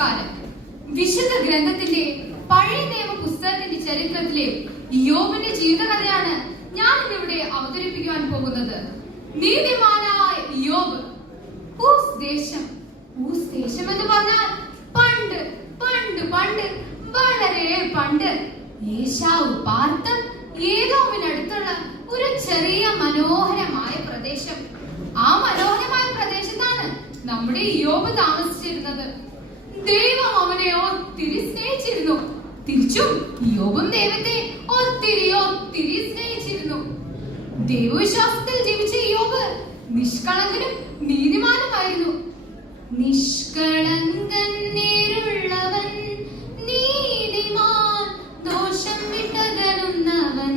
നമസ്കാരം. വിശുദ്ധ ഗ്രന്ഥത്തിന്റെ പഴയ നിയമ പുസ്തകത്തിന്റെ ചരിത്രത്തിലെ യോബിന്റെ ജീവിതകഥയാണ് ഞാൻ ഇന്നിവിടെ അവതരിപ്പിക്കുവാൻ പോകുന്നത്. നീതിമാനായ യോബ്. ഊസ് ദേശം എന്ന് പറഞ്ഞാൽ പണ്ട് പണ്ട് പണ്ട് വളരെ പണ്ട് ഏശാവ് പാർത്ത ഏദോമിനടുത്തുള്ള ഒരു ചെറിയ മനോഹരമായ പ്രദേശം. ആ മനോഹരമായ പ്രദേശത്താണ് നമ്മുടെ യോബ് താമസിച്ചിരുന്നത്. ദൈവം അവനെ ഒത്തിരി സ്നേഹിച്ചിരുന്നു. തിരിച്ചും യോബും ദൈവത്തെ ഒത്തിരി സ്നേഹിച്ചിരുന്നു. ദൈവവിശ്വാസത്തിൽ ജീവിച്ച യോബ് നിഷ്കളങ്കനും നീതിമാനുമായിരുന്നു. നിഷ്കളങ്കൻ നേരുള്ളവൻ, നീതിമാൻ ദോഷം വിട്ടകലുന്നവൻ,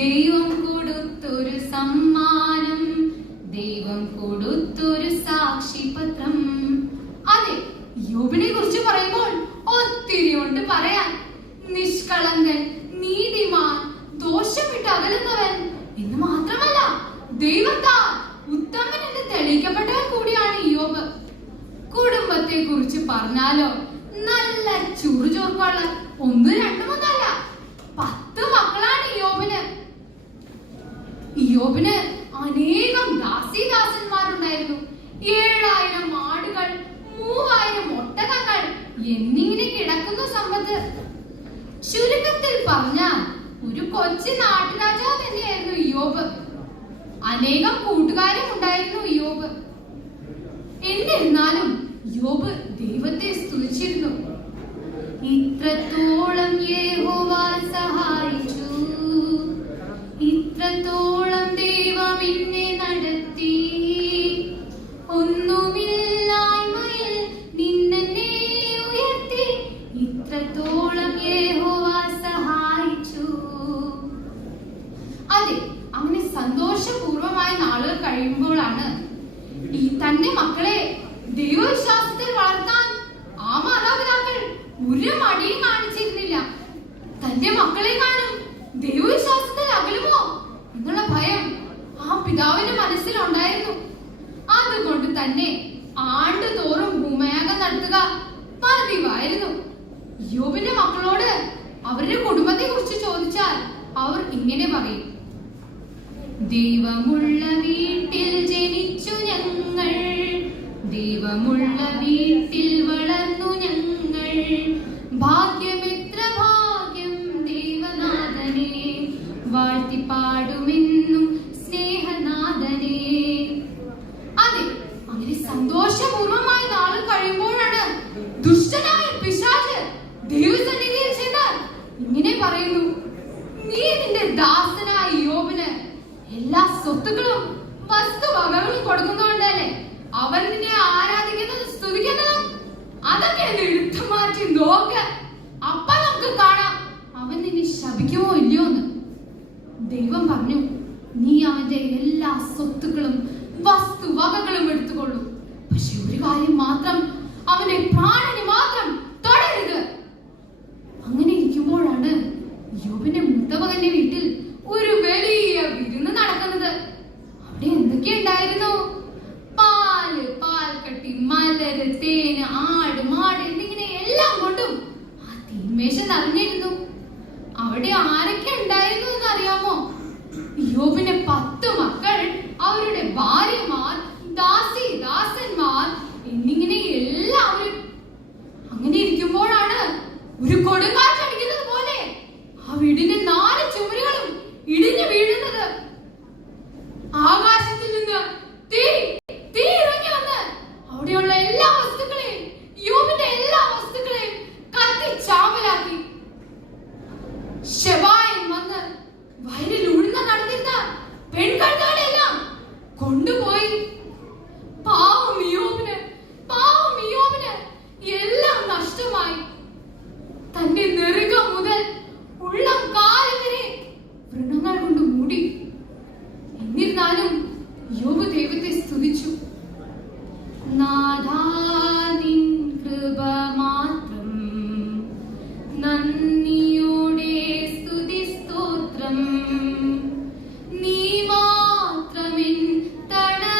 ദൈവം കൊടുത്തൊരു സമ്മാനം, ദൈവം കൊടുത്തൊരു സാക്ഷിപത്രം. അതെ, യോബിനെ കുറിച്ച് പറയുമ്പോൾ ഒത്തിരി ഉണ്ട് പറയാൻ. നിഷ്കളങ്കൻ, നീതിമാൻ, ദോഷം വിട്ട് അകലുന്നവൻ എന്ന് മാത്രമല്ല, ദൈവത്താൽ ഉത്തമൻ എന്ന് തെളിയിക്കപ്പെട്ടവൻ കൂടിയാണ് യോബ്. കുടുംബത്തെ കുറിച്ച് പറഞ്ഞാലോ, നല്ല ചുറുചോർക്കുള്ള 1, 2 10 മക്കളാണ് യോബിന്. യോബിന് അനേകം ദാസീദാസന്മാരുണ്ടായിരുന്നു. 7000 ആടുകൾ, 3000 ഒട്ടകങ്ങൾ എന്നിങ്ങനെ കിടക്കുന്ന സമ്പത്ത്. ചുരുക്കത്തിൽ പറഞ്ഞാൽ ഒരു കൊച്ചു നാട്ടുരാജാവ് തന്നെയായിരുന്നു യോബ്. അനേകം കൂട്ടുകാരും ഉണ്ടായിരുന്നു യോബ്. എന്നിരുന്നാലും യോബ് ദൈവത്തെ സ്തുതിച്ചിരുന്നു. ഇത്രത്തോളം യഹോവ സഹായിച്ചു, ഇത്രത്തോളം ദൈവം എന്നെ നടത്തി, ഒന്നുമില്ലായ്മയിൽ നിന്നെ ഉയർത്തി, ഇത്രത്തോളം യഹോവ സഹായിച്ചു. അതെ, അങ്ങനെ സന്തോഷപൂർവമായ നാളുകൾ കഴിയുമ്പോഴാണ് തന്റെ മക്കളെ ദൈവവിശ്വാസത്തിൽ വളർത്താൻ ആ മാതാപിതാക്കൾ ഒരു മടിയും കാണിച്ചിരുന്നില്ല. തന്റെ മക്കളെ കാണും ദൈവവിശ്വാസത്തിൽ അകലുമോ എന്നുള്ള ഭയം ആ പിതാവിന്റെ മനസ്സിലുണ്ടായിരുന്നു. അതുകൊണ്ട് തന്നെ ആണ്ടുതോറും ഭൂമയാഗം നടത്തുക പതിവായിരുന്നു. യോബിന്റെ മക്കളോട് അവരുടെ കുടുംബത്തെ കുറിച്ച് ചോദിച്ചാൽ അവർ ഇങ്ങനെ പറയും: ദൈവമുള്ള വീട്ടിൽ ജനിച്ചു ഞങ്ങൾ, ദൈവമുള്ള വീട്ടിൽ വളർന്നു ഞങ്ങൾ, ഭാഗ്യമെത്ര ഭാഗ്യം ദൈവനാഥനെ, വാഴ്ത്തിപ്പാടുമെന്നും സ്നേഹനാഥനെ. അതെ, അങ്ങനെ സന്തോഷപൂർവമായ നാളുകൾ കഴിയുമ്പോഴാണ് ദുഷ്ടനായ പിശാച് ദൈവസന്നിധിയിൽ ചെന്നാൽ ഇങ്ങനെ പറയുന്നു: നീ നിന്റെ ദാസനായ യോബിന് എല്ലാ സ്വത്തുക്കളും വസ്തുവകകളും കൊടുക്കുന്നതുകൊണ്ടല്ലേ അവൻ നിന്നെ ആരാധിക്കുന്നതും സ്തുതിക്കുന്നതും? അതൊക്കെ എടുത്തു മാറ്റി നോക്ക, അപ്പൊ നമുക്ക് കാണാം അവൻ നിന്നെ ശപിക്കുമോ ഇല്ലയോ എന്ന്. ദൈവം പറഞ്ഞു: നീ അവന്റെ എല്ലാ സ്വത്തുക്കളും വസ്തുവകകളും എടുത്തുകൊള്ളു, പക്ഷെ ഒരു കാര്യം മാത്രം, അവന്റെ പ്രാണന് മാത്രം തൊടരുത്. അങ്ങനെ ഇരിക്കുമ്പോഴാണ് യോബിന്റെ മൂത്തമകന്റെ വീട്ടിൽ ഒരു വലിയ വിരുന്ന് നടക്കുന്നത്. അവിടെ എന്തൊക്കെ ഉണ്ടായിരുന്നു? പാല്, പാൽക്കട്ടി, മലര്, തേന്, ആട്, മാട് എന്നിങ്ങനെ എല്ലാം കൊണ്ടും ആ തീന്മേശ നിറഞ്ഞിരുന്നു. അവിടെ ആരൊക്കെ ഉണ്ടായിരുന്നു എന്ന് അറിയാമോ? യോബിന് 10 മക്കൾ, അവരുടെ ഭാര്യമാർ, ദാസന്മാർ എന്നിങ്ങനെ എല്ലാവരും. അങ്ങനെ ഇരിക്കുമ്പോഴാണ് ഒരു കൊടുങ്കാറ്റ് അടിക്കുന്നത് പോലെ ആ വീടിന്റെ 4 ചുമരുകളും ഇടിഞ്ഞു വീഴുന്നത്. ആകാശത്തിൽ നിന്ന് തീ ഇറങ്ങി വന്ന് അവിടെയുള്ള എല്ലാ വസ്തുക്കളെയും, യോബിന്റെ എല്ലാ വസ്തുക്കളെയും കത്തിച്ചാമ്പലാക്കി. ശെബായൻ വന്ന് വയലിൽ ഉഴുന്ന നടന്നിരുന്ന പെൺകഴുതകളെല്ലാം കൊണ്ടുപോയി. പാവം യോബിന് എല്ലാം നഷ്ടമായി. തന്റെ നെറുകം മുതൽ ഉള്ളം കാലം വരെ വ്രണങ്ങൾ കൊണ്ട് മൂടി. എന്നിരുന്നാലും യോബ് ദൈവത്തെ സ്തുതിച്ചു. നാഥാ, നിൻ കൃപ മാത്രം, നന്ദിയോടെ സ്തുതി സ്തോത്രം, നീ മാത്രമെൻ തണൽ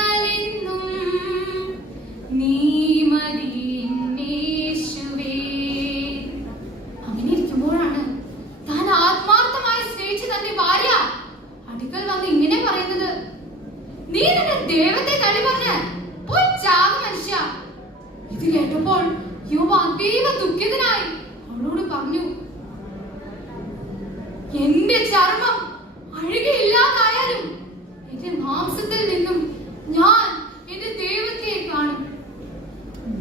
ഇത് കേട്ടപ്പോൾ യോബ് അതീവ ദുഃഖിതനായി അവളോട് പറഞ്ഞു, എന്റെ ചർമ്മം അഴുകിയില്ലാതായാലും എന്റെ മാംസത്തിൽ നിന്നും ഞാൻ എന്റെ ദൈവത്തെ കാണും.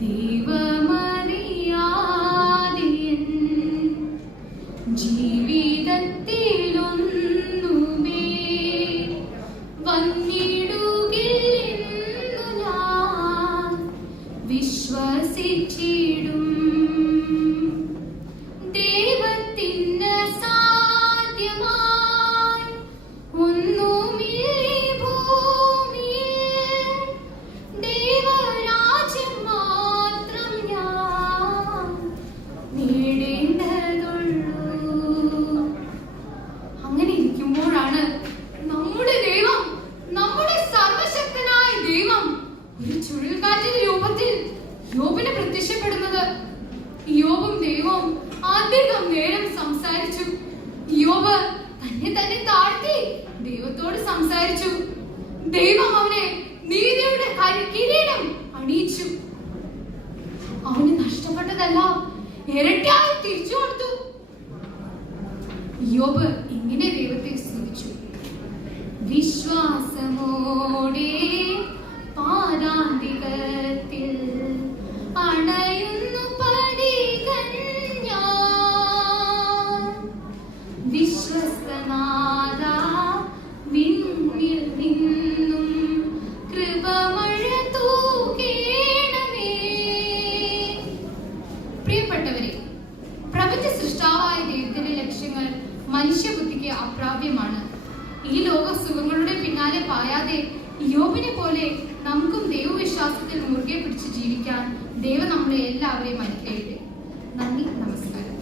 ദൈവമറിയാതെയൻ ജീവിതത്തിലൊന്നുമേ വന്നിടുകില്ലെന്നു ഞാൻ വിശ്വസിച്ചിടും. ദൈവത്തിന് സാധ്യമായി ഒന്നുമില്ലേ ഭൂമിയിൽ, ദൈവരാജ്യം മാത്രം ഞാൻ നേടേണ്ടതുള്ളൂ. അങ്ങനെ ഇരിക്കുമ്പോഴാണ് നമ്മുടെ ദൈവം, നമ്മുടെ സർവശക്തനായ ദൈവം ഒരു ചുഴൽക്കാറ്റിന്റെ രൂപത്തിൽ യോബിന് പ്രത്യക്ഷപ്പെടുന്നത്. യോബും ദൈവവും അധികം നേരം സംസാരിച്ചു. യോബ് തന്നെ താഴ്ത്തി ദൈവത്തോട് സംസാരിച്ചു. ദൈവം അവനെ നീതിയുടെ കിരീടം അണിയിച്ചു. അവന് നഷ്ടപ്പെട്ടതെല്ലാം ഇരട്ടിയായി തിരിച്ചു കൊടുത്തു. യോബ് ഇങ്ങനെ ദൈവത്തെ സ്തുതിച്ചു. വിശ്വാസമോടെ പാദാന്തികത്തിൽ അണയുന്നു പടികൾ ഞാൻ, വിശ്വസ്തനാഥ വിണ്ണിൽ നിന്നും കൃപമഴ തൂകേണമേ. പ്രിയപ്പെട്ടവരെ, പ്രപഞ്ച സൃഷ്ടാവായ ദൈവത്തിന്റെ ലക്ഷ്യങ്ങൾ മനുഷ്യബുദ്ധിക്ക് അപ്രാപ്യമാണ്. ഈ ലോക സുഖങ്ങളുടെ പിന്നാലെ പായാതെ യോബിനെ പോലെ നമുക്കും ദൈവവിശ്വാസത്തിൽ മുറുകെ പിടിച്ച് ജീവിക്കാൻ ദൈവം നമ്മളെ എല്ലാവരെയും അനുഗ്രഹിക്കട്ടെ. നന്ദി, നമസ്കാരം.